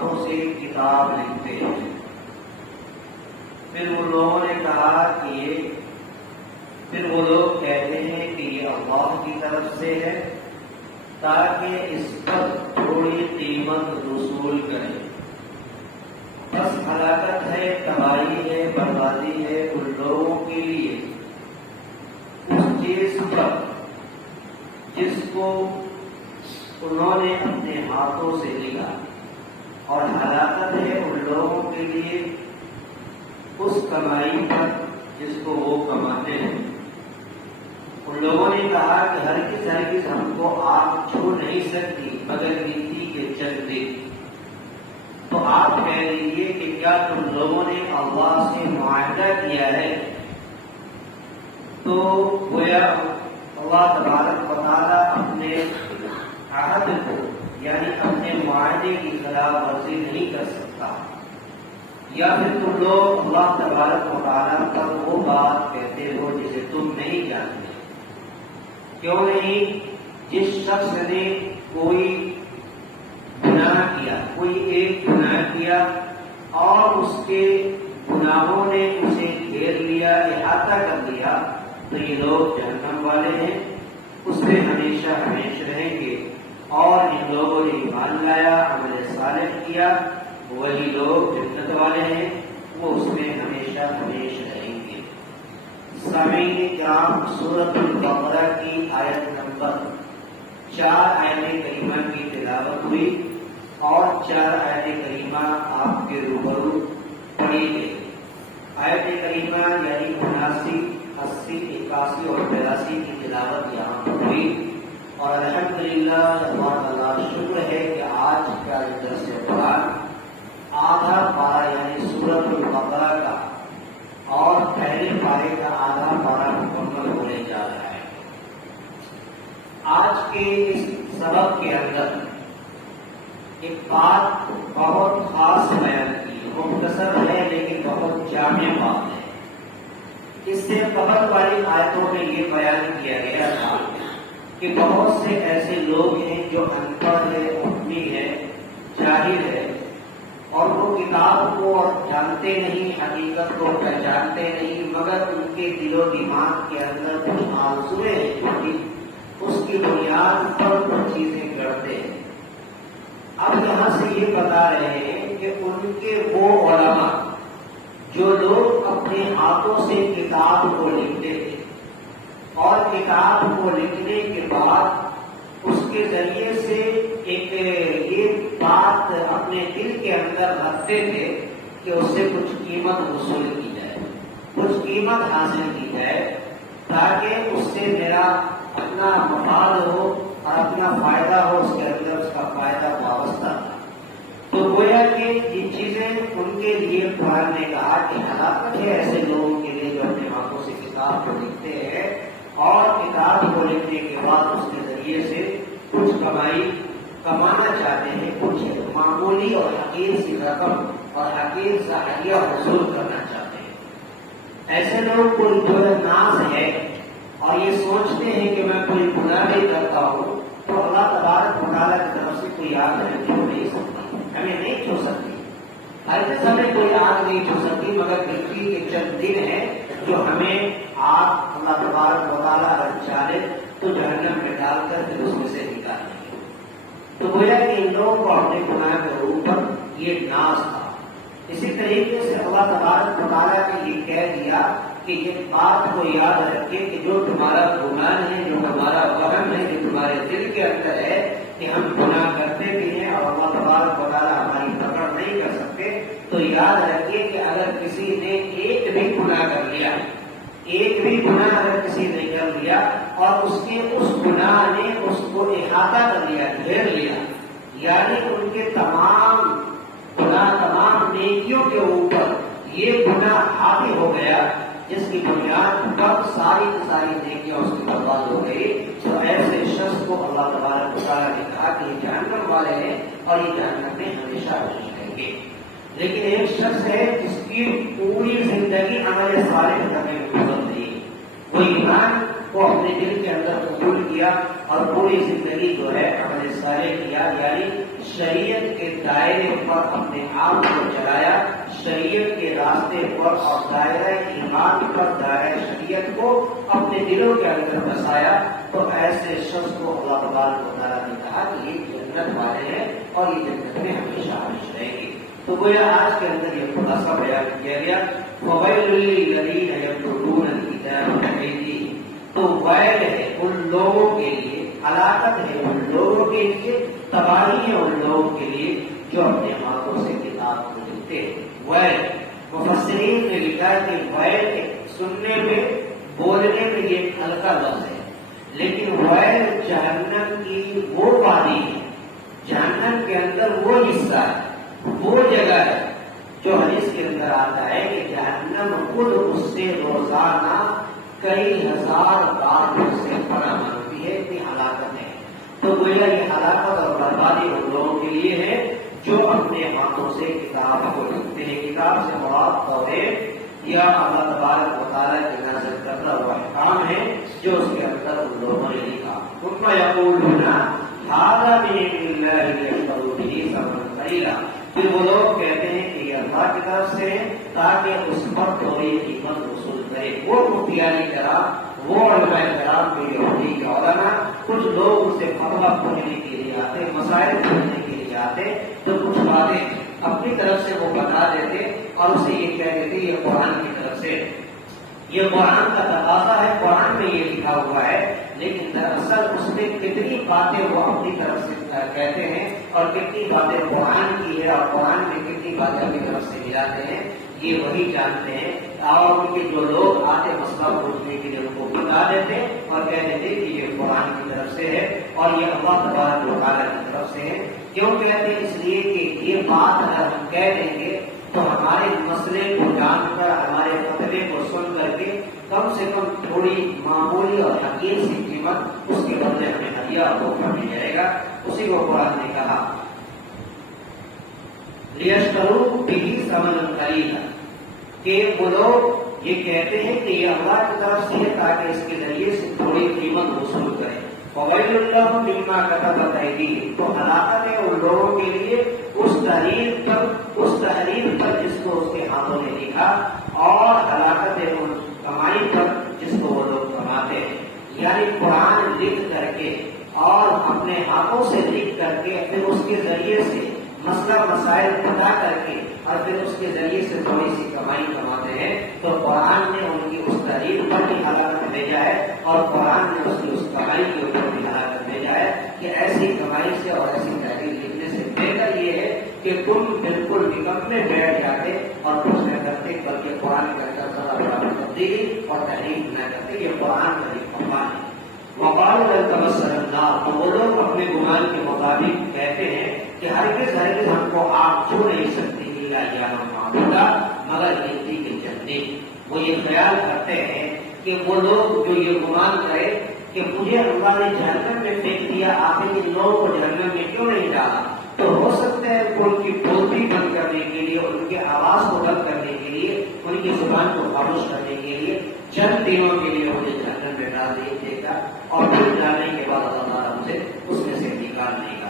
ہاتھوں سے کتاب لکھتے ہیں۔ پھر وہ لوگوں نے کہا کہ پھر وہ لوگ کہتے ہیں کہ یہ اللہ کی طرف سے ہے تاکہ اس پر تھوڑی قیمت وصول کریں۔ بس ہلاکت ہے، تباہی ہے، بربادی ہے ان لوگوں کے لیے اس چیز پر جس کو انہوں نے اپنے ہاتھوں سے لکھا، اور ہلاکت ہے ان لوگوں کے لیے اس کمائی پر جس کو وہ کماتے ہیں۔ ان لوگوں نے کہا کہ ہرگز ہم کو آگ چھو نہیں سکتی مگر مٹی کے چلتے۔ تو آپ کہہ لیجیے کہ کیا تم لوگوں نے اللہ سے معاہدہ کیا ہے؟ تو گویا اللہ تبارک و تعالیٰ اپنے عہد کو یعنی اپنے معاہدے کی خلاف ورزی نہیں کر سکتا، یا پھر تم لوگ اللہ تبارک و تعالیٰ پر وہ بات کہتے ہو جسے تم نہیں جانتے۔ کیوں نہیں؟ جس شخص نے کوئی گناہ کیا، کوئی ایک گناہ کیا اور اس کے گناہوں نے اسے گھیر لیا، احاطہ کر لیا، تو یہ لوگ جہنم والے ہیں، اس میں ہمیشہ ہمیشہ رہیں گے۔ اور ان لوگوں نے ایمان لایا، عمل صالح کیا، وہی لوگ جنت والے ہیں، وہ اس میں ہمیشہ ہمیشہ رہیں گے۔ سامعین کرام، سورۃ البقرہ کی آیت نمبر 4 آیت کریمہ کی تلاوت ہوئی اور 4 آیت کریمہ آپ کے روبرو پڑھی گئی۔ آیت کریمہ یعنی 79، 80، 81 اور 82 کی تلاوت یہاں پر ہوئی، اور الحمدللہ اللہ تعالیٰ شکر ہے کہ آج کا درس قرآن آدھا پارہ یعنی سورۃ البقرہ کا اور پہلے پارے کا آدھا پارہ مکمل ہونے جا رہا ہے۔ آج کے اس سبق کے اندر ایک بات بہت خاص بیان کی، مختصر ہے لیکن بہت جامع بات ہے۔ اس سے قبل والی آیتوں میں یہ بیان کیا گیا تھا کہ بہت سے ایسے لوگ ہیں جو ان پڑھ ہے، امی ہے، جاہل ہے، اور وہ کتاب کو جانتے نہیں، حقیقت کو پہچانتے نہیں، مگر ان کے دل و دماغ کے اندر کچھ آرزویں ہیں، اس کی بنیاد پر کچھ چیزیں گڑھتے ہیں۔ اب یہاں سے یہ بتا رہے ہیں کہ ان کے وہ علماء جو لوگ اپنے ہاتھوں سے کتاب کو لکھتے تھے اور کتاب کو لکھنے کے بعد اس کے ذریعے سے ایک یہ بات اپنے دل کے اندر رکھتے تھے کہ اس سے کچھ قیمت وصول کی جائے، کچھ قیمت حاصل کی جائے، تاکہ اس سے میرا اپنا مفاد ہو اور اپنا فائدہ ہو، اس کے اندر اس کا فائدہ وابستہ تھا۔ تو گویا کہ یہ چیزیں ان کے لیے قرآن نے کہا کہ ہلاکت ہے ایسے لوگوں کے لیے جو اپنے ہاتھوں سے کتاب کو لکھتے ہیں اور کتاب کو لکھنے کے بعد اس کے ذریعے سے کچھ کمائی کمانا چاہتے ہیں، کچھ معمولی اور حقیر سی رقم اور حقیر سا ہدیہ حصول کرنا چاہتے ہیں۔ ایسے لوگ کوئی جو ناز ہے اور یہ سوچتے ہیں کہ میں کوئی گناہ نہیں کرتا ہوں تو اللہ تبارک و تعالیٰ کی طرف سے کوئی آگ ہمیں نہیں سکتی، ہمیں نہیں چھو سکتی، ہرگز ہمیں کوئی آگ نہیں چھو سکتی، مگر مٹی کے چند دن ہیں جو ہمیں آگ اللہ تبارک و تعالیٰ اگر چاہے تو جہنم میں ڈال کر پھر اس میں سے نکال دیں گے۔ تو گویا کہ ان لوگوں کو اپنے گناہ کے اوپر یہ ناز تھا۔ اسی طریقے سے اللہ تبارک و تعالیٰ نے یہ کہہ دیا کہ یہ بات کو یاد رکھے کہ جو تمہارا گمان ہے، جو ہمارا وہم ہے، جو تمہارے دل کے اندر ہے کہ ہم گناہ کرتے بھی ہیں اور اللہ تبارک و تعالیٰ ہماری پکڑ نہیں کر سکتے، تو یاد رکھیے کہ اگر کسی نے ایک بھی گناہ کر لیا، ایک بھی گناہ اگر کسی نے کر لیا اور اس کے اس گناہ نے اس کو احاطہ کر لیا، گھیر لیا، یعنی ان کے تمام گناہ، تمام نیکیوں کے اوپر یہ گناہ حاوی ہو گیا جس کی بنیاد پر ساری کی ساری نیکیاں اس کی برباد ہو گئی، تو ایسے شخص کو اللہ تبارک و تعالیٰ نے کہا کہ یہ جہنم والے ہیں اور یہ جہنم میں ہمیشہ رہیں گے۔ لیکن ایک شخص ہے جس کی پوری زندگی عمل صالح کرنے میں گزر گئی، وہ ایمان کو اپنے دل کے اندر قبول کیا اور پوری زندگی جو ہے عمل صالح کیا، یعنی شریعت کے دائرے پر اپنے آپ کو چلایا، شریعت کے راستے پر اور دائرہ ایمان پر دائرہ شریعت کو اپنے دلوں کے اندر بسایا، تو ایسے شخص کو اللہ تبارک و تعالیٰ نے کہا کہ یہ جنت والے ہیں اور یہ جنت میں ہمیشہ ہمیشہ رہیں گے۔ تو گویا آج کے اندر یہ خلاصہ بیان کیا گیا، فویل للذین یتلون الکتاب بأیدیہم، تو ویل ہے ان لوگوں کے لیے، ہلاکت ہے ان لوگوں کے لیے، تباہی ہے ان لوگوں کے لیے جو اپنے ہاتھوں سے کتاب کو لکھتے ہیں۔ ویل، مفسرین نے لکھا کہ ویل سننے میں بولنے میں یہ ہلکا لفظ ہے، لیکن ویل جہنم کی وہ وادی ہے، جہنم کے اندر وہ حصہ ہے، وہ جگہ ہے جو حدیث کے اندر آتا ہے کہ جہنم خود اس سے روزانہ کئی ہزار بار اس سے پناہ مانگتی ہے، اتنی ہلاکت ہے۔ تو گویا یہ ہلاکت اور بربادی ان لوگوں کے لیے ہے جو اپنے ہاتھوں سے کتاب کو لکھتے ہیں۔ کتاب سے مراد توحید یا اللہ تبارک و تعالیٰ کے نازل کردہ وہ احکام ہے جو اس کے اندر ان لوگوں نے لکھا۔ ثم یقولون ھذا من عند اللہ لیشتروا بہ ثمنا قلیلا، پھر وہ لوگ کہتے ہیں کہ یہ اللہ کی طرف سے ہے تاکہ اس پر تھوڑی قیمت وصول کرے۔ وہ مفتیان کرام، وہ علماء کرام کے یہودی کے علماء، کچھ لوگ ان سے فتویٰ پوچھنے کے لیے آتے، مسائل پوچھنے کے لیے آتے، تو کچھ باتیں اپنی طرف سے وہ بتا دیتے اور اسے یہ کہہ دیتے یہ قرآن کی طرف سے، یہ قرآن کا تقاضا ہے، قرآن میں یہ لکھا ہوا ہے، لیکن دراصل اس میں کتنی باتیں وہ اپنی طرف سے کہتے ہیں اور کتنی باتیں قرآن کی ہے اور قرآن میں کتنی باتیں اپنی طرف سے ملاتے ہیں، یہ وہی جانتے ہیں۔ اور ان کے جو لوگ آتے مسئلہ پوچھنے کے لیے ان کو بتا دیتے اور کہہ دیتے کہ یہ قرآن کی طرف سے ہے اور یہ اللہ تبارک و تعالیٰ کی طرف سے ہے۔ کیوں کہتے ہیں؟ اس لیے کہ یہ بات اگر ہم کہہ دیں گے تو ہمارے مسئلے کو جان کر، ہمارے فتوے کو سن کر کے کم سے کم تھوڑی معمولی اور حقیر سی قیمت اس کے بدلے ہمیں ہدیہ اور تحفہ مل جائے گا۔ اسی کو قرآن نے کہا لیشتروا بہ ثمنا قلیلا، کہ وہ لوگ یہ کہتے ہیں کہ یہ اللہ کی طرف سے ہے تاکہ اس کے ذریعے سے تھوڑی قیمت وصول کریں۔ فویل لہم مما کتبت ایدیہم، تو ہلاکت ہے ان لوگوں کے لیے اس تحریر پر جس کو اس کے ہاتھوں نے لکھا، اور ہلاکت ہے ان کمائی پر جس کو وہ لوگ کماتے ہیں۔ یعنی قرآن لکھ کر کے اور اپنے ہاتھوں سے لکھ کر کے پھر اس کے ذریعے سے مسئلہ مسائل بتا کر کے اور پھر اس کے ذریعے سے تھوڑی سی کمائی کماتے ہیں، تو قرآن نے ان کی اس تحریر پر بھی ہلاکت بھیجا ہے اور قرآن نے اس کی اس کمائی کے اوپر بھی ہلاکت بھیجا ہے کہ ایسی کمائی سے اور ایسی تحریر لکھنے سے بہتر یہ ہے کہ تم بالکل نکمنے بیٹھ جاتے اور کچھ نہ کرتے، بلکہ قرآن کے اندر تبدیلی اور تحریر نہ کرتے۔ یہ قرآن کا ایک فرمان ہے۔ وقالوا لن تمسنا النار، تو وہ لوگ اپنے گمان کے مطابق کہتے ہیں کہ ہرگز ہم کو آگ چھو نہیں سکتی الا ایاما معدودا، مگر گنتی کے چندے۔ وہ یہ خیال کرتے ہیں کہ وہ لوگ جو یہ گمان کرے کہ مجھے اللہ نے جہنم میں پھینک دیا، آخر ان لوگوں کو جہنم میں کیوں نہیں ڈالا، تو ہو سکتا ہے ان کی بولتی بند کرنے کے لیے، ان کے آواز کو بند کرنے کے لیے، ان کی زبان کو خاموش کرنے کے لیے چند دنوں کے لیے مجھے جہنم میں ڈال دے گا اور پھر ڈالنے کے بعد اللہ تعالیٰ مجھے اس میں سے نکال دے گا۔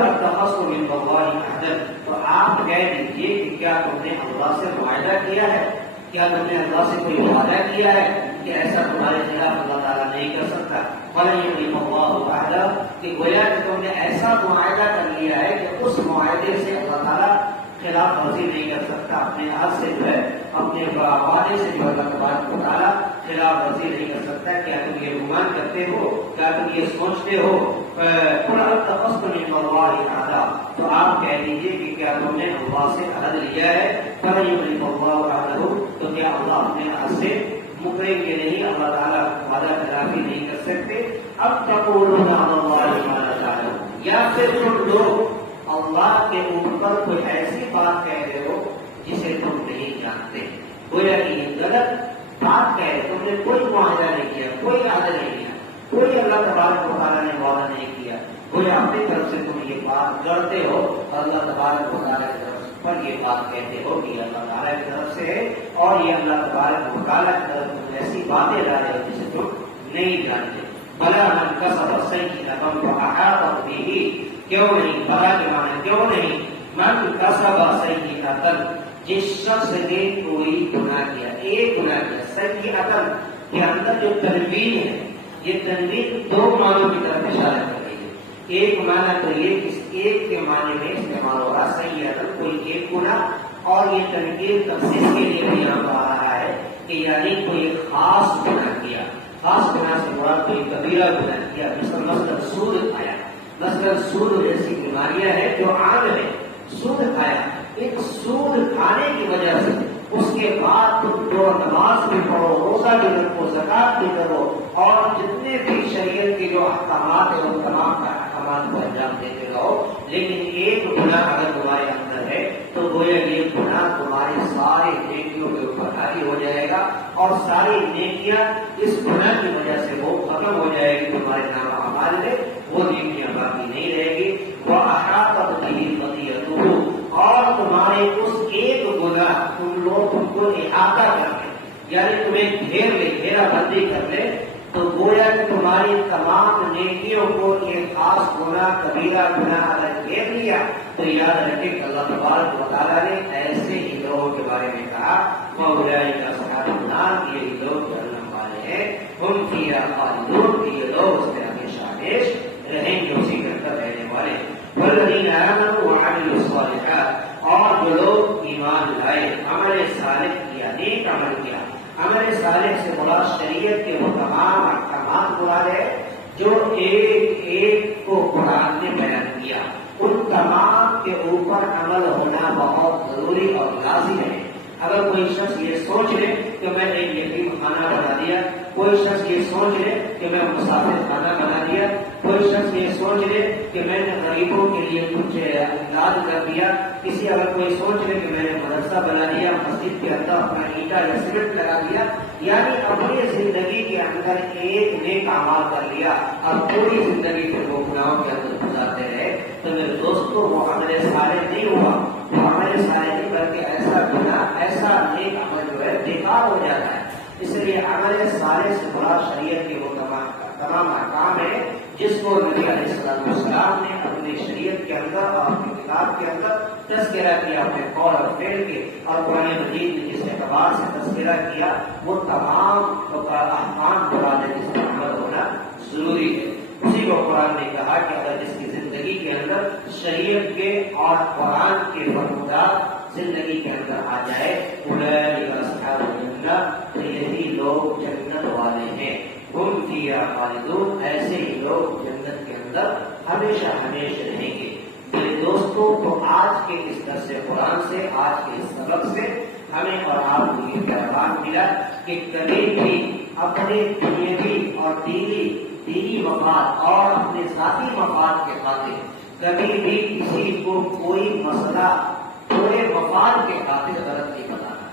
اتخذتم من اللہ عہدا، تو آپ کہہ دیجیے کہ کیا تم نے اللہ سے معاہدہ کیا ہے، کیا تم نے اللہ سے کوئی وعدہ کیا ہے کہ ایسا تمہارے خلاف اللہ تعالیٰ نہیں کر سکتا۔ فلن یخلف اللہ عہدا، کہ گویا کہ تم نے ایسا معاہدہ کر لیا ہے کہ اس معاہدے سے اللہ تعالیٰ خلاف ورزی نہیں کر سکتا، اپنے ہاتھ سے جو ہے اپنے وعدے سے جو اللہ تبارک و تعالیٰ خلاف ورزی نہیں کر سکتا۔ کیا تم یہ گمان کرتے ہو، کیا تم یہ سوچتے ہو؟ قل اتخذتم من اللہ عہدا، تو آپ کہہ دیجیے کہ کیا تم نے اللہ سے عہد لیا ہے۔ فلن یخلف اللہ عہدہ، تو کیا اللہ اپنے عہد سے مکریں گے نہیں، اللہ تعالیٰ وعدہ خلافی نہیں کر سکتے۔ اب تقولون علی اللہ ما لا تعلمون، یا پھر تم لوگ اللہ کے اوپر کوئی ایسی بات کہہ رہے ہو جسے تم نہیں جانتے، گویا کہ یہ غلط بات کہہ رہے، تم نے کوئی معاہدہ نہیں کیا، کوئی عہد نہیں کیا، کوئی اللہ تبارک و تعالیٰ نے وعدہ نہیں کیا، گویا اپنی طرف سے تم یہ بات کرتے ہو، اللہ تبارک و تعالیٰ کی طرف پر یہ بات کہتے ہو کہ یہ اللہ تعالیٰ کی طرف سے ہے اور یہ اللہ تبارک و تعالیٰ کی طرف تم ایسی باتیں لا رہے ہو جسے تم نہیں جانتے۔ بلا من کسب سیئۃ فاحاطت بہ، کیوں نہیں؟ بھلا کے معنی کیوں نہیں؟ من کسب سیئۃ، جس شخص نے کوئی گناہ کیا، ایک گناہ کیا۔ سیئۃ کے اندر جو تنوین ہے، یہ تنوین دو معنوں کی طرف اشارہ کر رہی ہے۔ ایک معنی تو یہ اس ایک کے معنی میں استعمال ہو رہا سیئۃ، کوئی ایک گناہ، اور یہ تنوین تخصیص کے لیے بھی یہاں پر آ رہا ہے کہ یعنی کوئی خاص گناہ کیا۔ خاص گناہ سے مراد کوئی کبیرہ گناہ کیا، مثلاً سود کھایا۔ مثلاً سود جیسی بیماریاں ہیں جو عام ہے، سود کھایا، ایک سود کھانے کی وجہ سے اس کے بعد تم جو نماز بھی پڑھو، روزہ بھی رکھو، زکات بھی کرو، اور جتنے بھی شریعت کے جو احکامات ہیں ان تمام احکامات کو انجام دیتے رہو، لیکن ایک گناہ اگر تمہارے اندر ہے تو گویا یہ گناہ تمہاری ساری نیکیوں کے اوپر حاوی ہو جائے گا، اور ساری نیکیاں اس گناہ کی وجہ سے وہ ختم ہو جائے گی تمہارے نام اعمال میں، وہ نیکیاں باقی نہیں رہے گی۔ وہ احاطت به خطیئته، اور تمہارے اس ایک گناہ تم کو احاطہ کر لے، یعنی تمہیں گھیر لے، گھیرا بندی کر لے، تو گویا کہ تمہاری تمام نیکیوں کو ایک خاص گناہ، کبیرہ گناہ اگر گھیر لیا تو یاد رکھے کہ اللہ تبارک و تعالیٰ نے ایسے ہی لوگوں کے بارے میں کہا وَأُولَٰئِکَ أَصْحَابُ النَّارِ، یہ لوگ جہنم والے ہیں، ہم فیہا خالدون، یہ لوگ اس میں ہمیشہ ہمیشہ رہیں گے، اسی کے اندر رہنے والے۔ وَالَّذِينَ آمَنُوا وَعَمِلُوا الصَّالِحَاتِ، اور جو لوگ ایمان لائے، عمل صالح کیا، نیک عمل کیا۔ عمل صالح سے مراد شریعت کے وہ تمام احکامات مراد ہے جو ایک ایک کو قرآن نے بیان کیا، ان تمام کے اوپر عمل ہونا بہت ضروری اور لازم ہے۔ اگر کوئی شخص یہ سوچ لے کہ میں نے یتیم خانہ بنا دیا، کوئی شخص یہ سوچ لے کہ میں مسافر خانہ بنا دیا، کوئی شخص یہ سوچ لے کہ میں نے غریبوں کے لیے کچھ امداد کر دیا، کسی اگر کوئی سوچ لے کہ میں نے مدرسہ بنا دیا، مسجد کے اندر اپنا اینٹا یا سیمنٹ لگا دیا، یعنی اپنی زندگی کے اندر ایک نیک اعمال کر لیا اور پوری زندگی پھر وہ گناہوں کے اندر گزارتے رہے، تو میرے دوستوں وہ عمل صالح نہیں ہوا، وہ عمل صالح نہیں بلکہ ایسا گناہ، ایسا نیک عمل جو ہے بیکار ہو جاتا ہے۔ اس لیے عمل صالح سے مراد شریعت کے وہ تمام احکام ہیں جس کو نبی علیہ السلام نے اپنی شریعت کے اندر اور اپنی کتاب کے اندر تذکرہ کیا، اپنے قول اور فعل کے، اور قرآن مجید نے جس اعتبار سے تذکرہ کیا وہ تمام احکام مراد ہے جس پر عمل ہونا ضروری ہے۔ اسی کو قرآن نے کہا کہ اگر جس کی زندگی کے اندر شریعت کے اور قرآن کے فرمودات زندگی کے اندر آ جائے، اولئک اصحاب الجنہ، تو یہی لوگ جنت والے ہیں، ہم فیہا خالدون، ایسے ہی لوگ جنت کے اندر ہمیشہ ہمیشہ رہیں گے۔ میرے دوستوں، تو آج کے اس درس قرآن سے، آج کے اس سبق سے ہمیں اور آپ کو یہ پیغام ملا کہ کبھی بھی اپنے دنیاوی اور دینی مفاد اور اپنے ذاتی مفاد کے خاطر کبھی بھی کسی کو کوئی مسئلہ پورے مفاد کے خاطر غلط نہیں بنانا۔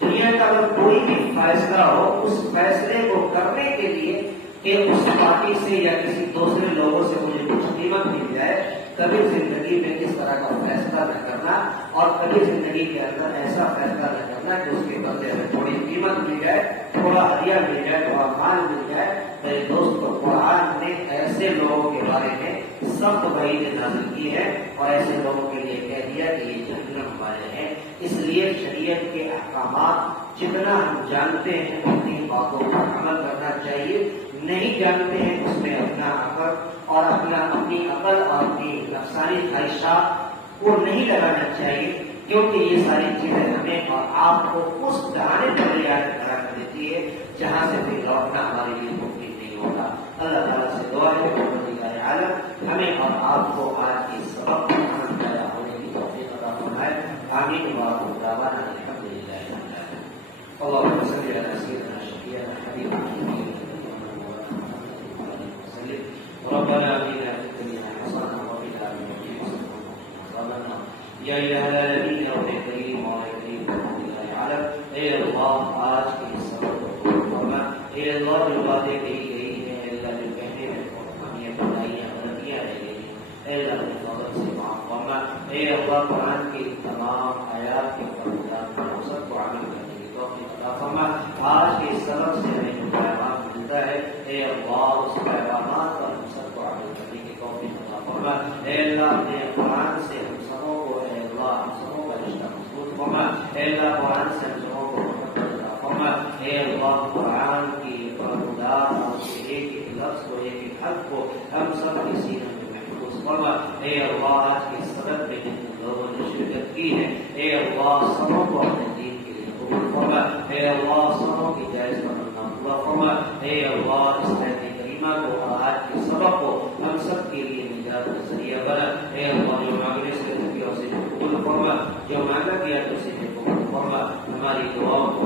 دنیا کا اگر کوئی بھی فیصلہ ہو، اس فیصلے کو کرنے کے لیے کہ اس پارٹی سے یا کسی دوسرے لوگوں سے مجھے کچھ قیمت مل جائے، کبھی زندگی میں اس طرح کا فیصلہ نہ کرنا، اور کبھی زندگی کے اندر ایسا فیصلہ نہ کرنا کہ اس کے بدلے میں تھوڑی قیمت مل جائے، تھوڑا ہدیہ مل جائے، تھوڑا مال مل جائے۔ میرے دوست، قرآن نے ایسے لوگوں کے بارے میں سخت وعید نازل کی ہے اور ایسے لوگوں کے لیے کہہ دیا کہ یہ جہنم والے ہیں۔ اس لیے شریعت کے احکامات جتنا ہم جانتے ہیں اتنی باتوں پر عمل کرنا چاہیے، نہیں جانتے ہیں اس میں اپنا عقل اور اپنی عقل اور اپنی نفسانی خواہشات کو نہیں لگانا چاہیے، کیونکہ یہ ساری چیزیں ہمیں اور آپ کو اس ڈھانے پر لے کر کھڑا کر دیتی ہے جہاں سے پھر لوٹنا ہمارے لیے ممکن نہیں ہوگا۔ اللہ تعالیٰ سے دعا ہے کہ پروردگار عالم ہمیں اور آپ کو آج کے سبق پر عمل پیدا ہونے کی توفیق عطا فرمائے۔ آمین وآخر دعوانا الحمد للہ رب العالمین۔ اللهم صل على سيدنا شفيعنا حبيبنا ربنا آتنا في الدنيا حسنة وفي الآخرة حسنة یا الہ العالمین، رب کریم اور کریم اللہ عالم، اے اللہ آج کی سبق کو فرما، اے اللہ جو باتیں کہی گئی ہیں، اے اللہ جو کہنے میں خامیاں بتائیاں غلطیاں رہ گئی ہیں، اے اللہ اپنے فضل سے معاف فرما، اے اللہ قرآن کی تمام آیات کے فرمودات پر ہم سب کو عمل کرنے کی توفیق عطا فرما۔ آج کے سبق سے ہمیں جو پیغام ملتا ہے، اے اللہ اس پیغامات پر ہم سب کو عمل کرنے کی توفیق عطا فرما۔ فرما، اے اللہ اپنے قرآن سے ہم سبوں کو، اے اللہ ہم سبوں کا رشتہ مضبوط فرما، اے اللہ قرآن سے ہم سبوں کو محبت عطا فرما، اے اللہ قرآن کی فرمودات کے ایک ایک لفظ کو، ایک ایک حرف کو ہم سب کے سینوں میں محفوظ فرما، اے اللہ آج کے صدق میں جن لوگوں نے شرکت کی ہے، اے اللہ سبوں کو اپنے دین کے لیے قبول فرما، اے اللہ سبوں کی جائز تمنا پورا فرما، اے اللہ اس رہتے کریمہ کو، آج کے سبق کو ہم سب کے لیے نجات کا ذریعہ بنا، اے اللہ جو مانگنے سے قبول فرما، جو مانگا گیا تو اسے قبول فرما، ہماری دعاؤں کو